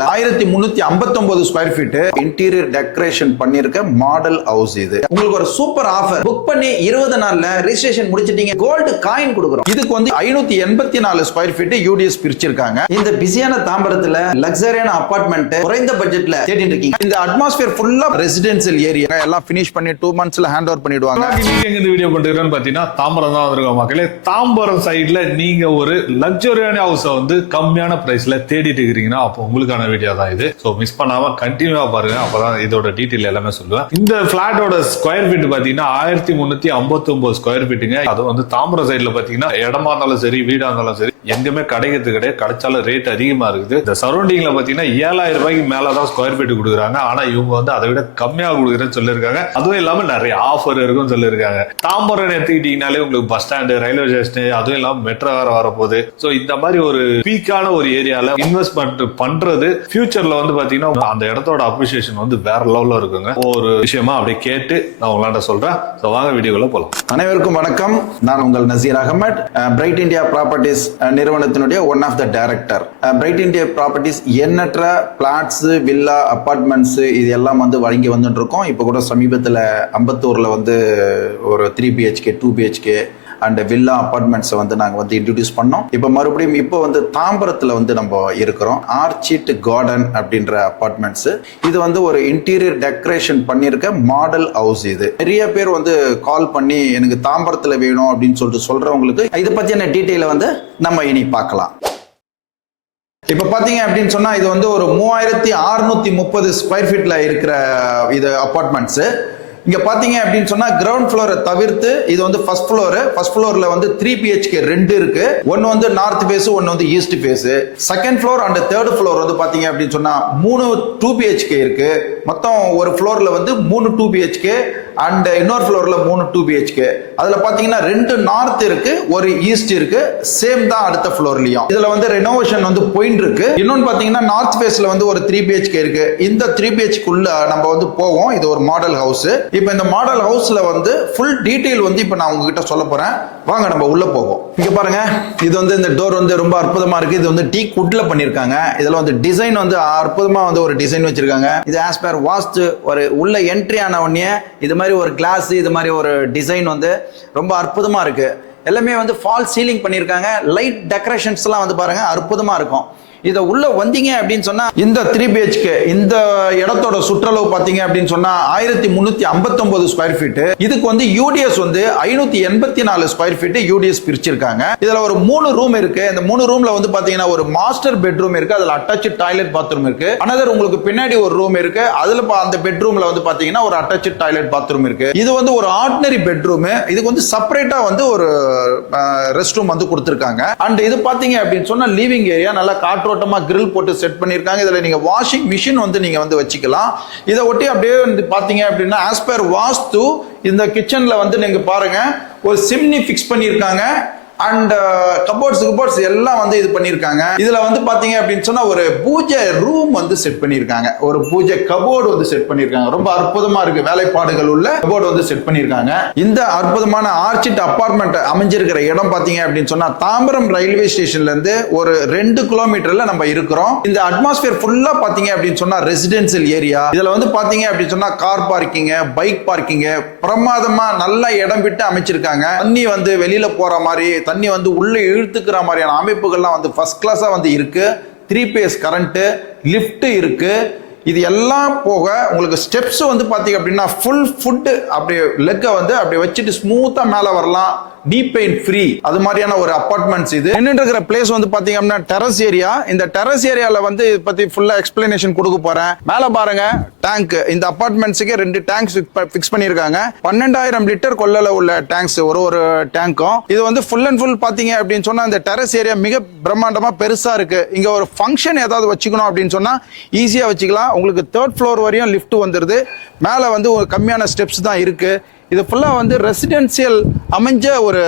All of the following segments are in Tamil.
1359 ஸ்கொயர் ஃபீட் இன்டீரியர் டெக்கரேஷன் பண்ணிருக்க மாடல் ஹவுஸ். இது உங்களுக்கு ஒரு சூப்பர் ஆஃபர். புக் பண்ணி 20 நாள்ல ரெஜிஸ்ட்ரேஷன் முடிச்சிட்டீங்க, கோல்டு காயின் கொடுக்குறோம். இதுக்கு வந்து 584 ஸ்கொயர் ஃபீட் யூடிஎஸ் பிரிச்சிருக்காங்க. இந்த பிஸியான தாம்பரத்துல லக்ஸரியான அபார்ட்மெண்ட் குறைந்த பட்ஜெட்ல தேடிட்டு இருக்கீங்க. இந்த அட்மாஸ்பியர் ஃபுல்லா ரெசிடென்ஷியல் ஏரியா எல்லாம் ஃபினிஷ் பண்ணி 2 monthsல ஹேண்ட் ஓவர் பண்ணிடுவாங்க. நீங்க எங்க இந்த வீடியோ பண்றீங்கன்னு பாத்தீங்கன்னா தாம்பரம் தான் வந்திருக்கோம் மக்களே. தாம்பரம் சைடுல நீங்க ஒரு லக்ஸரியான ஹவுஸ வந்து கம்மியான பிரைஸ்ல தேடிட்டு இருக்கீங்கன்னா அப்போ உங்களுக்கான வீடியோ தான் இது. சோ மிஸ் பண்ணாம கண்டினியூவா பாருங்க, அப்பதான் இதோட டீடைல் எல்லாமே சொல்லுவேன். இந்த பிளாட்டோட ஸ்கொயர் ஃபீட் பாத்தீங்கன்னா 1359 ஸ்கொயர் ஃபீட்டுங்க. அது வந்து தாம்பரம் சைடுல பாத்தீங்கன்னா இடமா இருந்தாலும் சரி வீடா இருந்தாலும் சரி எங்கேயுமே கிடைக்கிறது கிடையாது. கிடைச்சாலும் ரேட் அதிகமா இருக்குது. இந்த சரௌண்டிங்ல பாத்தீங்கன்னா 7000 ரூபாய்க்கு மேலதான் ஸ்கொயர் ஃபீட் கொடுக்குறாங்க. ஆனா இவங்க வந்து அதை விட கம்மியா கொடுக்குறேன்னு சொல்லியிருக்காங்க. அதுவும் இல்லாம நிறைய ஆஃபர் இருக்குன்னு சொல்லியிருக்காங்க. தாம்பரம் எடுத்துக்கிட்டீங்கனாலே உங்களுக்கு பஸ் ஸ்டாண்டு, ரயில்வே ஸ்டேஷன், அதுவும் இல்லாம மெட்ரோ வேற வரப்போகுது. சோ இந்த மாதிரி ஒரு பீக்கான ஒரு ஏரியால இன்வெஸ்ட்மெண்ட் பண்றது ஃபியூச்சர்ல வந்து பாத்தீங்கன்னா அந்த இடத்தோட அப்ரிசியேஷன் வந்து வேற லெவல்ல இருக்குங்க. ஒரு விஷயமா அப்படியே கேட்டு நான் உங்களாண்ட சொல்றேன். வாங்க வீடியோக்குள்ள போலாம். அனைவருக்கும் வணக்கம். நான் உங்கள் Naseer Ahmed, Bright India Properties நிறுவனத்தினுடைய one of the director. Bright India Properties எண்ணற்ற பிளாட்ஸ், வில்லா, அபார்ட்மெண்ட்ஸ் இது எல்லாம் வந்து வழங்கி வந்துட்டு இருக்கோம். இப்போ கூட சமீபத்தில் அம்பத்தூர்ல வந்து ஒரு 3 BHK 2 BHK அண்ட் வில்லா அபார்ட்மெண்ட்ஸை வந்து நாங்கள் வந்து இன்ட்ரடியூஸ் பண்ணோம். இப்போ மறுபடியும் இப்போ வந்து தாம்பரத்தில் வந்து நம்ம இருக்கிறோம். ஆர்ச்சிட் கார்டன் அப்படின்ற அபார்ட்மெண்ட்ஸ். இது வந்து ஒரு இன்டீரியர் டெக்கரேஷன் பண்ணியிருக்க மாடல் ஹவுஸ். இது நிறைய பேர் வந்து கால் பண்ணி எனக்கு தாம்பரத்தில் வேணும் அப்படின்னு சொல்லிட்டு சொல்றவங்களுக்கு இதை பற்றின டீட்டெயிலை வந்து நம்ம இனி பார்க்கலாம். இப்ப பாத்தீங்க அப்படின்னு சொன்னா இது வந்து ஒரு 3630 ஸ்கொயர் ஃபீட்ல இருக்கிற இது அபார்ட்மெண்ட்ஸ். இங்க பாத்தீங்க அப்படின்னு சொன்னா கிரவுண்ட் ஃப்ளோரை தவிர்த்து இது வந்து ஃபர்ஸ்ட் ஃப்ளோர்ல வந்து 3 BHK 2 இருக்கு. ஒன்னு வந்து நார்த் ஃபேஸ், ஒன்னு வந்து east face. Second floor and third floor வந்து பாத்தீங்க அப்படின்னு சொன்னா 3 2 BHK இருக்கு. மொத்தம் ஒரு ஃப்ளோர்ல வந்து 3 2 BHK அண்ட் இன்னொரு ஃப்ளோர்ல 3 2 BHK. அதுல பாத்தீங்கன்னா 2 நார்த் இருக்கு, ஒரு ஈஸ்ட் இருக்கு. சேம் தான் அடுத்த ஃப்ளோர்லயும். இதுல வந்து ரெனோவேஷன் வந்து போயிட்டு இருக்கு. இன்னொன்னு பாத்தீங்கன்னா நார்த் ஃபேஸ்ல வந்து ஒரு 3 BHK இருக்கு. இந்த 3 BHK உள்ள நம்ம வந்து போவோம். இது ஒரு மாடல் ஹவுஸ். இப்போ இந்த மாடல் ஹவுஸ்ல வந்து ஃபுல் டீடைல் வந்து இப்போ நான் உங்ககிட்ட சொல்ல போறேன். வாங்க நம்ம உள்ள போவோம். இங்க பாருங்க, இது வந்து இந்த டோர் வந்து ரொம்ப அற்புதமா இருக்கு. இது வந்து டீக் வுட்ல பண்ணிருக்காங்க. இதுல வந்து டிசைன் வந்து அற்புதமா வந்து ஒரு டிசைன் வச்சிருக்காங்க. இது ஆஸ் பர் வாஸ்து ஒரு உள்ள என்ட்ரி ஆன உடனே இது மாதிரி ஒரு கிளாஸ், இது மாதிரி ஒரு டிசைன் வந்து ரொம்ப அற்புதமா இருக்கு. எல்லாமே வந்து ஃபால் சீலிங் பண்ணிருக்காங்க. லைட் டெக்கரேஷன்ஸ் எல்லாம் வந்து பாருங்க அற்புதமா இருக்கும். இத உள்ள வந்தீங்க அப்படின்னு சொன்னா இந்த 3 BHK இந்த இடத்தோட சுற்றளவு பாத்தீங்க அப்படின்னு சொன்னா 1359 ஸ்கொயர் ஃபீட். இதுக்கு வந்து யூடிஎஸ் வந்து 584 ஸ்கொயர் ஃபீட் யூடிஎஸ் பிரிச்சிருக்காங்க. இதுல ஒரு 3 ரூம் இருக்கு. இந்த 3 ரூம்ல வந்து பாத்தீங்கன்னா ஒரு மாஸ்டர் பெட்ரூம் இருக்கு. அதுல அட்டாச் டாய்லெட் பாத்ரூம் இருக்கு. அனதர் உங்களுக்கு பின்னாடி ஒரு ரூம் இருக்கு. அதுல அந்த பெட்ரூம்ல வந்து பாத்தீங்கன்னா ஒரு அட்டாச் டாய்லெட் பாத்ரூம் இருக்கு. இது வந்து ஒரு ஆர்டினரி பெட்ரூம். இதுக்கு வந்து செப்பரேட்டா வந்து ஒரு ரெஸ்ட் ரூம் வந்து கொடுத்திருக்காங்க. அண்ட் இது பாத்தீங்க அப்படின்னு சொன்னா லிவிங் ஏரியா நல்லா காற்று கிரில் போட்டு செட் பண்ணிருக்காங்க. இதுல நீங்க வாஷிங் மிஷின் வந்து நீங்க வந்து வச்சுக்கலாம். இதை ஒட்டி அப்படியே வந்து பாத்தீங்க அப்படின்னா ஆஸ் பர் வாஸ்து இந்த கிச்சன்ல வந்து நீங்க பாருங்க ஒரு சிம்னி பிக்ஸ் பண்ணிருக்காங்க. அண்ட் கபோர்ட்ஸ் எல்லாம் வந்து இது பண்ணிருக்காங்க. இதுல வந்து பாத்தீங்க அப்படின்னு சொன்னா ஒரு பூஜை ரூம் வந்து செட் பண்ணிருக்காங்க. ஒரு பூஜை கபோர்டு வந்து செட் பண்ணிருக்காங்க. ரொம்ப அற்புதமா இருக்கு. வேலைப்பாடுகள் உள்ள கபோர்டு வந்து செட் பண்ணிருக்காங்க. இந்த அற்புதமான ஆர்ச்சிட் அபார்ட்மெண்ட் அமைஞ்சிருக்கிற இடம் பாத்தீங்க அப்படின்னு சொன்னா தாம்பரம் ரயில்வே ஸ்டேஷன்ல இருந்து ஒரு 2 கிலோமீட்டர்ல நம்ம இருக்கிறோம். இந்த அட்மாஸ்பியர் ஃபுல்லா பாத்தீங்க அப்படின்னு சொன்னா ரெசிடென்சியல் ஏரியா. இதுல வந்து பாத்தீங்க அப்படின்னு சொன்னா கார் பார்க்கிங், பைக் பார்க்கிங் பிரமாதமா நல்ல இடம் விட்டு அமைச்சிருக்காங்க. தண்ணி வந்து வெளியில போற மாதிரி, தண்ணி வந்து உள்ள இழுத்துக்கிற மாதிரியான அமைப்புகள்லாம் வந்து ஃபர்ஸ்ட் கிளாஸா வந்து இருக்கு. 3 phase கரண்ட், லிஃப்ட் இருக்கு. இது எல்லாம் போக உங்களுக்கு ஸ்டெப்ஸ் வந்து பாத்தீங்க அப்படின்னா ஃபுல் ஃபுட் அப்படியே லெக்க வந்து அப்படியே வச்சுட்டு ஸ்மூத்தா மேல வரலாம். டீ பெயின் ஃப்ரீ அது மாதிரியான ஒரு அபார்ட்மெண்ட்ஸ். இது நின்னுட்டு இருக்கிற பிளேஸ் வந்து பாத்தீங்க அப்படின்னா டெரஸ் ஏரியா. இந்த டெரஸ் ஏரியால வந்து இத பத்தி ஃபுல்லா எக்ஸ்பிளனேஷன் கொடுக்க போறேன். மேல பாருங்க டேங்க். இந்த அபார்ட்மெண்ட்ஸ்க்கு 2 டேங்க்ஸ் பிக்ஸ் பண்ணிருக்காங்க. 12000 லிட்டர் கொள்ளளவு உள்ள டேங்க்ஸ் ஒரு டேங்க்கும். இது வந்து ஃபுல் அண்ட் ஃபுல் பாத்தீங்க அப்படின்னு சொன்னா இந்த டெரஸ் ஏரியா மிக பிரம்மாண்டமா பெருசா இருக்கு. இங்க ஒரு ஃபங்க்ஷன் ஏதாவது வச்சுக்கணும் அப்படின்னு சொன்னா ஈஸியா வச்சுக்கலாம். உங்களுக்கு 3rd floor வரையும் லிஃப்ட் வந்துருது. மேல வந்து ஒரு கம்மியான ஸ்டெப்ஸ் தான் இருக்கு. இது ஃபுல்லா வந்து ரெசிடென்சியல் அமைஞ்ச ஒரு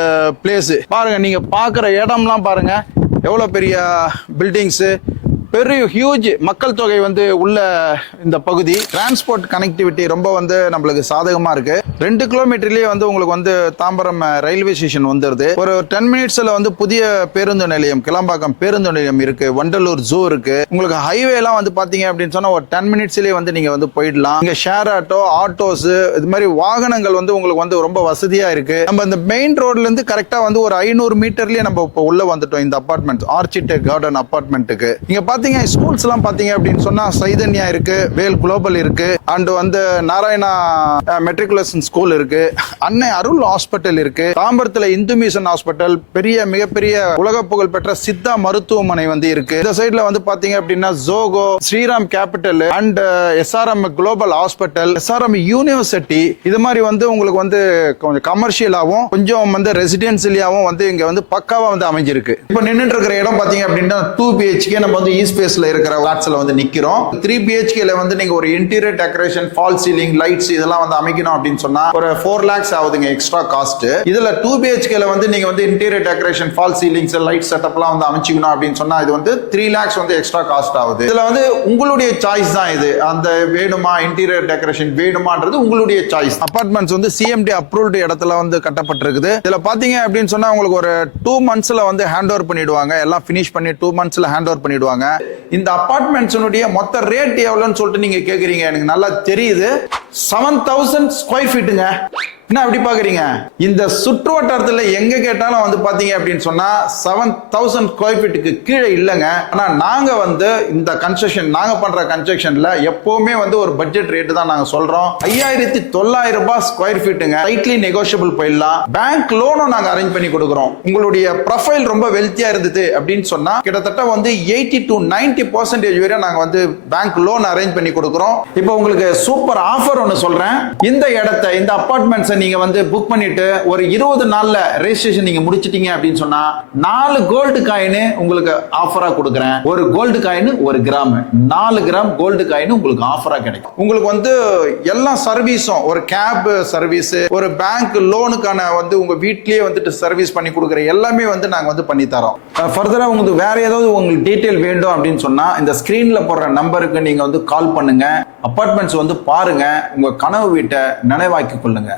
பிளேஸ். பாருங்க, நீங்க பாக்குற இடம்லாம் பாருங்க எவ்வளவு பெரிய பில்டிங்ஸ், பெரிய ஹியூஜ் மக்கள் தொகை வந்து உள்ள இந்த பகுதி. டிரான்ஸ்போர்ட் கனெக்டிவிட்டி ரொம்ப வந்து நம்மளுக்கு சாதகமா இருக்கு. 2 கிலோமீட்டர்லயே வந்து உங்களுக்கு வந்து தாம்பரம் ரயில்வே ஸ்டேஷன் வந்துருது. ஒரு 10 மினிட்ஸ்ல வந்து புதிய பேருந்து நிலையம் கிளம்பாக்கம் பேருந்து நிலையம் இருக்கு. வண்டலூர் ஜூ இருக்கு. உங்களுக்கு ஹைவே எல்லாம் வந்து பாத்தீங்க அப்படின்னு சொன்னா ஒரு 10 மினிட்ஸ்லயே வந்து நீங்க வந்து போயிடலாம். இங்க ஷேர் ஆட்டோ, ஆட்டோஸ், இது மாதிரி வாகனங்கள் வந்து உங்களுக்கு வந்து ரொம்ப வசதியா இருக்கு. நம்ம இந்த மெயின் ரோட்ல இருந்து கரெக்டா வந்து ஒரு 500 மீட்டர்லயே நம்ம இப்போ உள்ள வந்துட்டோம் இந்த அபார்ட்மெண்ட் ஆர்ச்சிடெக்ட் கார்டன் அபார்ட்மெண்ட்டுக்கு. நீங்க பாத்தீங்க ஸ்கூல்ஸ் எல்லாம் பாத்தீங்க அப்படின்னு சொன்னா சைதன்யா இருக்கு, வேல் குளோபல் இருக்கு, அண்ட் வந்து நாராயணா மெட்ரிகுலேஷன் ஸ்கூல் இருக்கு, அன்னை அருள் ஹாஸ்பிட்டல் இருக்கு, தாம்பரத்துல இந்து மிஷன் ஹாஸ்பிட்டல், மிகப்பெரிய உலக புகழ் பெற்ற சித்தா மருத்துவமனை வந்து இருக்கு. இந்த சைடுல வந்து பாத்தீங்க அப்படின்னா Zoho, Shriram Capital and SRM global hospital, SRM university, இது மாதிரி வந்து உங்களுக்கு வந்து கொஞ்சம் கமர்ஷியலாவும் கொஞ்சம் வந்து ரெசிடென்சியலாவும் வந்து இங்க வந்து பக்காவா வந்து அமைஞ்சிருக்கு. இப்ப நின்னுட்டு இருக்கிற இடம் பாத்தீங்க அப்படின்னா 2 BHK நம்ம வந்து ஈஸ்ட் ஃபேஸ்ல இருக்கிற ஃபிளாட்ஸ்ல வந்து நிக்கிறோம். 3 BHKல வந்து நீங்க ஒரு interior decoration, fall ceiling, lights இதெல்லாம் வந்து அமைக்கணும் அப்படின்னு சொன்னா ஒரு 4 lakhs ஆகுதுங்க எக்ஸ்ட்ரா காஸ்ட். இதுல 2 BHKல வந்து நீங்க வந்து interior decoration, fall ceilings, light செட்டப்லாம் வந்து அமைச்சிக்கணும் அப்படின்னு சொன்னா இது வந்து 3 lakhs வந்து எக்ஸ்ட்ரா காஸ்ட் ஆகுது. இதுல வந்து உங்களுடைய சாய்ஸ் தான் இது. அந்த வேணுமா இன்டீரியர் டெக்கரேஷன் வேணுமான்றது உங்களுடைய சாய்ஸ். அபார்ட்மெண்ட்ஸ் வந்து CMD அப்ரூவ்டு இடத்துல வந்து கட்டப்பட்டிருக்குது. இதுல பாத்தீங்க அப்படின்னு சொன்னா உங்களுக்கு ஒரு 2 monthsல வந்து ஹேண்ட் ஓவர் பண்ணிடுவாங்க. எல்லாம் ஃபினிஷ் பண்ணி 2 monthsல ஹேண்ட் ஓவர் பண்ணிடுவாங்க. இந்த அபார்ட்மெண்ட்ஸ்னுடைய மொத்த ரேட் எவ்வளவுன்னு சொல்லிட்டு நீங்க கேக்குறீங்க. எனக்கு நல்லா தெரியுது. 7000 ஸ்கொயர் ஃபீட்டுங்க. என்ன அப்படி பாக்குறீங்க? இந்த சுற்று வட்டாரத்துல எங்க கேட்டாலும் வந்து பாத்தீங்க அப்படின்னு சொன்னா 7000 ஸ்கொயர் ஃபீட்டுக்கு கீழே இல்லைங்க. ஆனா நாங்க வந்து இந்த கன்ஸ்ட்ரக்ஷன் நாங்க பண்ற கன்ஸ்ட்ரக்ஷன்ல எப்பவுமே வந்து ஒரு பட்ஜெட் ரேட் தான் நாங்க சொல்றோம். 5900 ரூபாய் ஸ்கொயர் ஃபீட்டுங்க. டைட்லி நெகோஷியபிள் போயிடலாம். பேங்க் லோனும் நாங்க அரேஞ்ச் பண்ணி கொடுக்குறோம். உங்களுடைய ப்ரொஃபைல் ரொம்ப வெல்த்தியா இருந்தது அப்படின்னு சொன்னா கிட்டத்தட்ட வந்து 80 to 90% வரை நாங்க வந்து பேங்க் லோன் அரேஞ்ச் பண்ணி கொடுக்குறோம். இப்போ உங்களுக்கு சூப்பர் ஆஃபர் ஒன்னு சொல்றேன். இந்த இடத்தை, இந்த அபார்ட்மெண்ட்ஸ் நீங்க வந்து புக் பண்ணிட்டு ஒரு 20 நாள்ல ரெஜிஸ்ட்ரேஷன் நீங்க முடிச்சிட்டீங்க அப்படின்னு சொன்னா 4 கோல்டு காயின் உங்களுக்கு ஆஃபரா கொடுக்குறேன். ஒரு gold coin 1 gram, 4 gram gold coin உங்களுக்கு ஆஃபரா கிடைக்கும். உங்களுக்கு வந்து எல்லா சர்வீஸும், ஒரு கேப் சர்வீஸ், ஒரு பேங்க் லோனுக்கான வந்து உங்க வீட்லயே வந்துட்டு சர்வீஸ் பண்ணி கொடுக்குற எல்லாமே வந்து நாங்க வந்து பண்ணி தரோம். ஃபர்தரா உங்களுக்கு வேற ஏதாவது உங்களுக்கு டீடைல் வேண்டும் அப்படின்னு சொன்னா இந்த ஸ்கிரீன்ல போடுற நம்பருக்கு நீங்க வந்து கால் பண்ணுங்க. அபார்ட்மெண்ட்ஸ் வந்து பாருங்க. உங்க கனவு வீட்டை நினைவாக்கி கொள்ளுங்க.